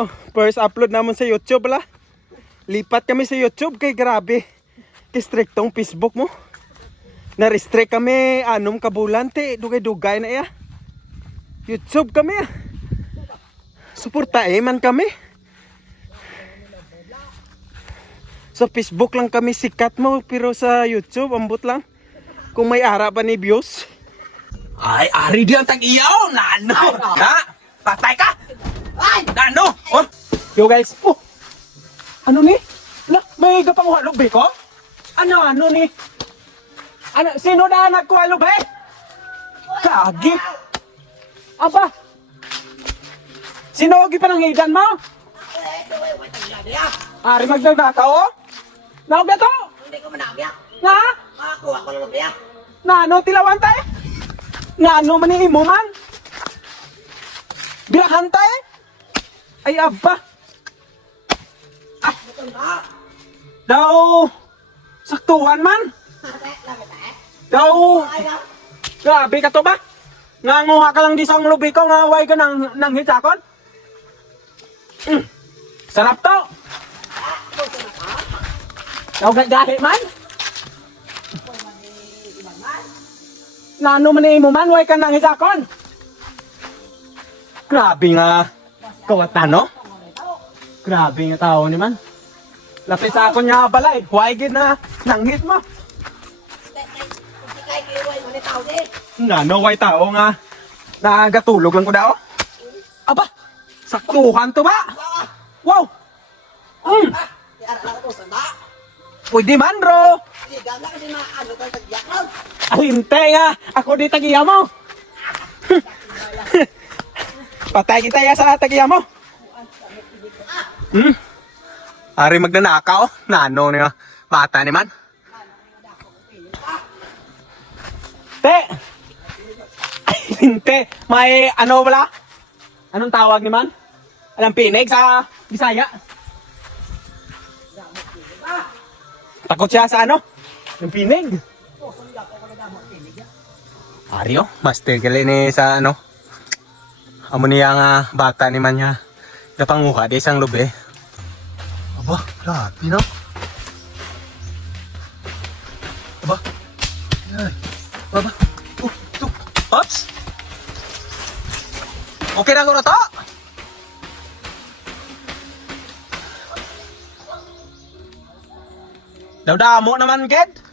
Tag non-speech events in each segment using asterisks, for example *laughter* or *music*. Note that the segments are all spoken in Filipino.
ano, first upload naman sa YouTube la. Lipat kami sa YouTube kay grabe. Kistriktong Facebook mo. Na-restrict kami anom kabulante, dugay-dugay na iya. YouTube kami ah. Suportae man kami. Sa Facebook lang kami sikat mo pero sa YouTube ambot lang. Kung may ara pa ni views. Ay, ari di ang tag-iyaw! Nano! Ha? Patay ka! Ay! Nano! Oh! Yo guys, oh. Ano ni? Na, may gapang halog ba ko? Ano ano ni? Ano sino na nagkuha ba? Kagi. Aba. Sino gi pa nang hidan mo? Ari magdagdakaw oh. Naog na to. Hindi ko manabyak. Na? Makakuha ko lang biyak. Na ano tilawan tayo? Na ano man ni imo man? Birahan tayo? Ay aba. Na. Daw saktuhan man. Daw grabe ka to ba? Nanguha ka lang di sa lubi ko nga way ka ng, ng hitakon? Mm. Sarap to. Daw gagahi man. Nano man mo man way ka ng hitakon? Grabe nga kawatan no? Grabe nga tao ni man. Lapit ako niya balay. Huwag gid na nanghit mo. Nga, no, way tao nga. Nagatulog lang ko daw. Aba, saktuhan to ba? Wow! Mm, pwede man, bro. Na. Ahinte nga, ako di tagiya mo. *laughs* Patay kita ya sa tagiya mo. Hmm? Ari magnanakaw, nano niya. Bata ni man. Te! Hinte, may ano wala? Anong tawag ni man? Alam pinig sa Bisaya? Takot siya sa ano? Yung pinig. Ario, master gali ni sa ano. Amo niya nga bata ni man niya. Napanguha di isang lubi. Aba, grabe no. Aba. Ay. Baba. Oh, tu. Ops. Okay na ko na to. Daw-damo naman, Ged.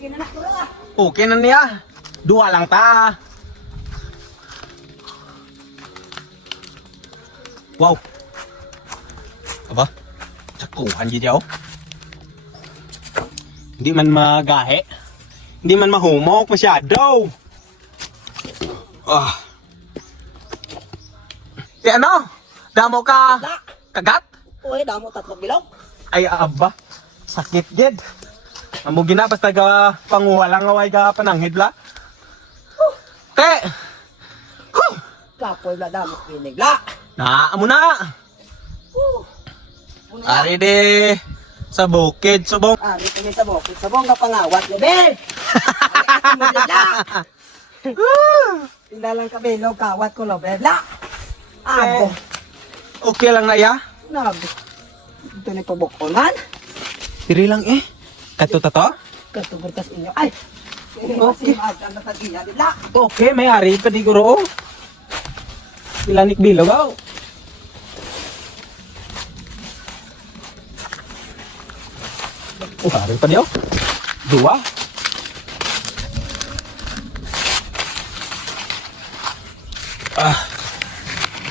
Okay na na lang. Okay na niya. Dua lang ta. Wow. Aba, sakuhan gid yaw. Hindi man magahe. Hindi man mahumok masyado. Ah. Di ano? Damo ka kagat? Uy, damo tatlong bilog. Ay aba. Sakit gid. Amo gina basta ga panguha lang away ga pananghid la. Te. Huh. Kapoy na damo pinig. La. Na amo na. Ari de sa bukid subong. Ari kami sa bukid. Sa bongga pangawat mo la. *laughs* Tindalang kabelo kawat ko Ben. La. Abo. Okay lang na ya. Nabi. Ito ni pabukonan. Diri lang eh. Kato tato. Katugod tas inyo. Ay. Okay. Okay. May ari pa di guro. Ilanik bilog. Oh, ari pa di aw. Dua. Ah.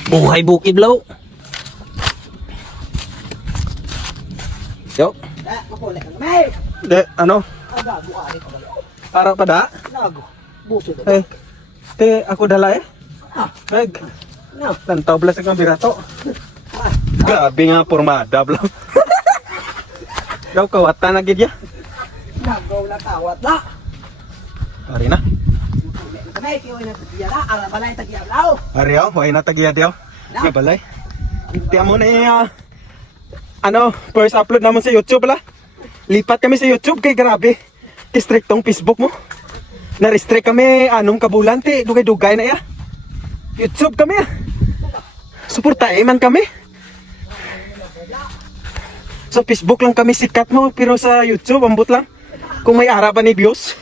Buhay bukid law. Yo. Eh, makulay ka naman. De, ano? Aga, buari ka ba? Para pa da? Nago. Buso ka. Eh, te, ako dala eh. Ah, Meg, no. tantaw blas ang birato. Ah, Grabe nga pormada blo. *laughs* Daw kawatan na gid ya. nagaw na tawat na. Ari na. Kamay, kiyo na tagiya na. Ala balay tagiya lao. Ari aw, way na tagiya diaw. Nga balay. Tiyan mo na eh, ah, ano, first upload naman sa YouTube la. Lipat kami sa YouTube kay grabe. Kistriktong Facebook mo. Na-restrict kami anom kabulante, dugay-dugay na ya. YouTube kami ah. Suportahin man kami. Sa Facebook lang kami sikat mo, pero sa YouTube, ambot lang. Kung may arapan ni views.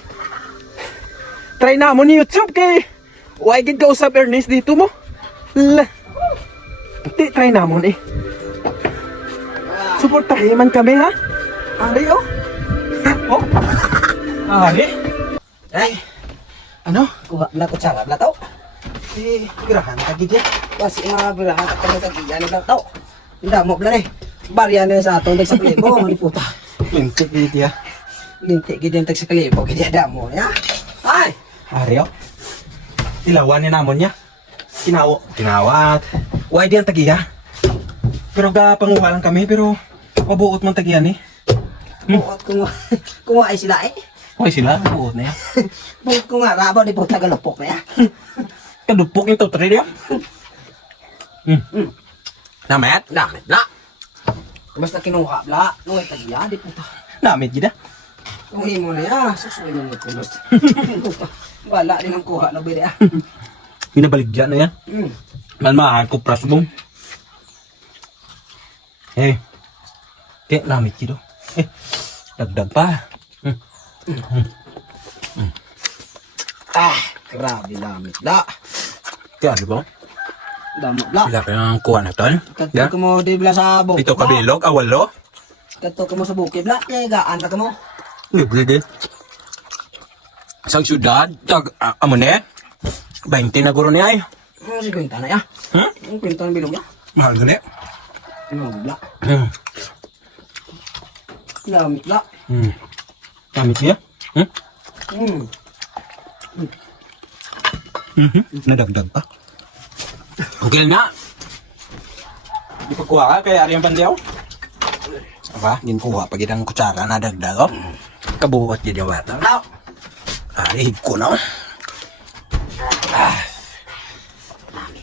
Try na mo ni YouTube kay Why gid ka usab Ernest dito mo? La. Di try na mo ni. Suportahin man kami ha. Ari oh. Oh. Ari. Ay, Ano? kuha na kutsara na to. Eh, girahan ka gid. Kasi mga birahan at kami kagiyan na to. Hindi mo plan eh. Barya na sa aton sa klibo, mga *laughs* puta. Lintik gid ya. Linti gid yung tag sa klibo, gid ada mo ya. Ay, Ari oh. Tilawan ni namon niya. Kinawo. Kinawat. Why di ang tagiya? Pero ga panguha lang kami pero mabuot man tagiya ni. Nga. Kuha *laughs* ay sila eh. Hoy sila, mabuot na *laughs* ko nga, rabo di puta galupok na ya. Kadupok *laughs* yung totoo niya. Hmm. Namet? Damit na. Basta kinuha bla, nung ay tagiya, di puta. Namit gida. Kung himo na ya, susuwi mo ko basta. Wala din ang kuha na bili ah. Pinabaligyan na yan. Hmm. Malmahan ko pras mo. Eh. Kaya namit gido. Eh. Dagdag pa. Ah, grabe damit la. Kaya di ba? Damit la. Sila kayang kuha na tol. Kadto ko mo di bla sa bukid. Dito kabilog, awalo. Kadto ko mo sa bukid bla, kaya gaan ka mo. Libre din. Sa syudad, tag, uh, amo ne? 20 na guro niya ay. Ano si kwenta na ya? Hmm? Ang kwenta ng bilog ya? Mahal gani. Ano bla? Hmm. Damit la. Hmm. Namit niya? Hmm? Hmm. Mhm. Nadagdag pa. Okay na. Di pa kuha ka kaya ari ang pandiyaw? Aba, din kuha pag ang kutsara na dagdag oh. Kabuhat gid yung bata. Tao. Ari ko na. Ah.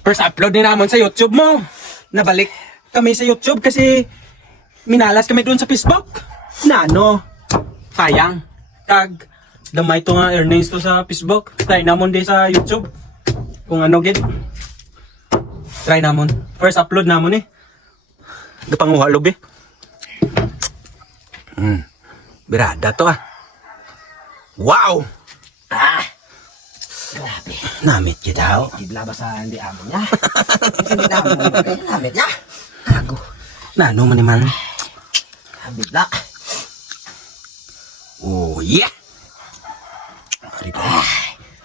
First upload din naman sa YouTube mo. Nabalik kami sa YouTube kasi minalas kami doon sa Facebook. Na ano, sayang. Tag, damay to nga earnings to sa Facebook. Try namon din sa YouTube. Kung ano gid. Try namon. First upload namon eh. Gapanguha lobe. Hmm. Birada to ah. Wow! Ah. Grabe. Namit kita daw. Di bla ba sa hindi amo niya? Kasi hindi amo niya. Damit niya. Ago. Na ano man naman. Damit la. Oh yeah! Hari pa.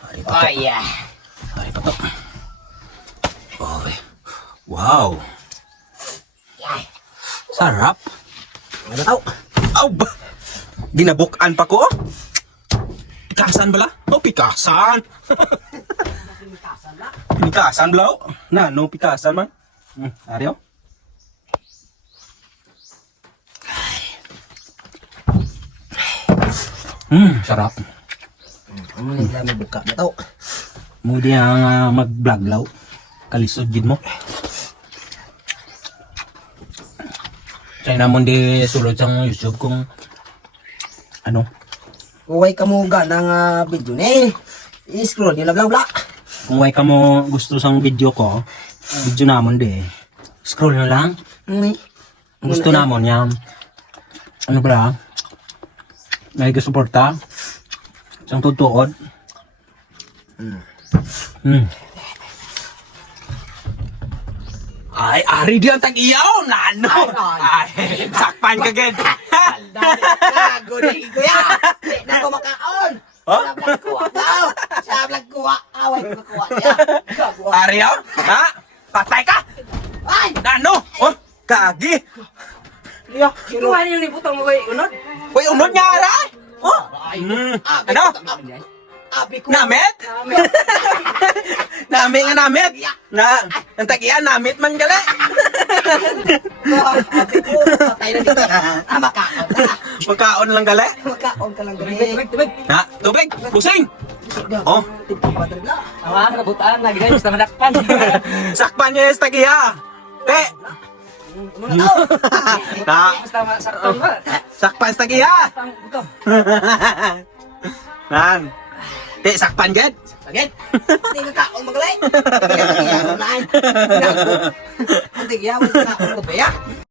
Hari pa to. Oh yeah. Hari pa to. Oh, eh. Wow! Ay. Sarap! Ano tao? Aw! ba- Ginabukan pa ko? Pikasan bala? Oh, pikasan! *laughs* pikasan bala? oh. Na, no pikasan man. Hmm, ari oh. Hmm, sarap. Ano nila may buka na tao? Mudi ang uh, mag-vlog law. Kalisod gid mo. Kaya namon di sulod sa YouTube kung ano. Kuway ka mo ga ng ah, video ni. I-scroll nila bla bla. Kung way ka mo gusto sang video ko, video namon di. Scroll na lang. Ang gusto namon yan. Ano ba? May suporta. Isang tutuod. Hmm. Ay, ari di ang tag-iyaw! Nano! Ay, sakpan ka gid! Gago ni kuya. Na ko makaon. Huh? Sa vlog kuha daw. Sa vlog kuha. Away ko. Gago. Ari? Ha? Patay ka? Ay! Nano? Oh, kagi! Liya, kinuha niyo ni butang mo kay unod. Ano? Abi ko. Namit? Namit. Nga namit! Na, ang tag-iyan, namit man gali! Abi ko. Patay na dito. Ah, makaon na. Magkaon lang gali? Makaon ka lang gali. Ha? Tubig! Busing! Oh. Awa, kabutaan lagi guys, basta madakpan. Sakpan niya yung tag-iya! Te! Basta masaktan ba? sakpan sa tag-iya! *laughs* Nan! Di, sakpan gad. Sagit. Hindi ka kaon magalay. Hindi ka kaon na ay. Hindi ka kaon. Hindi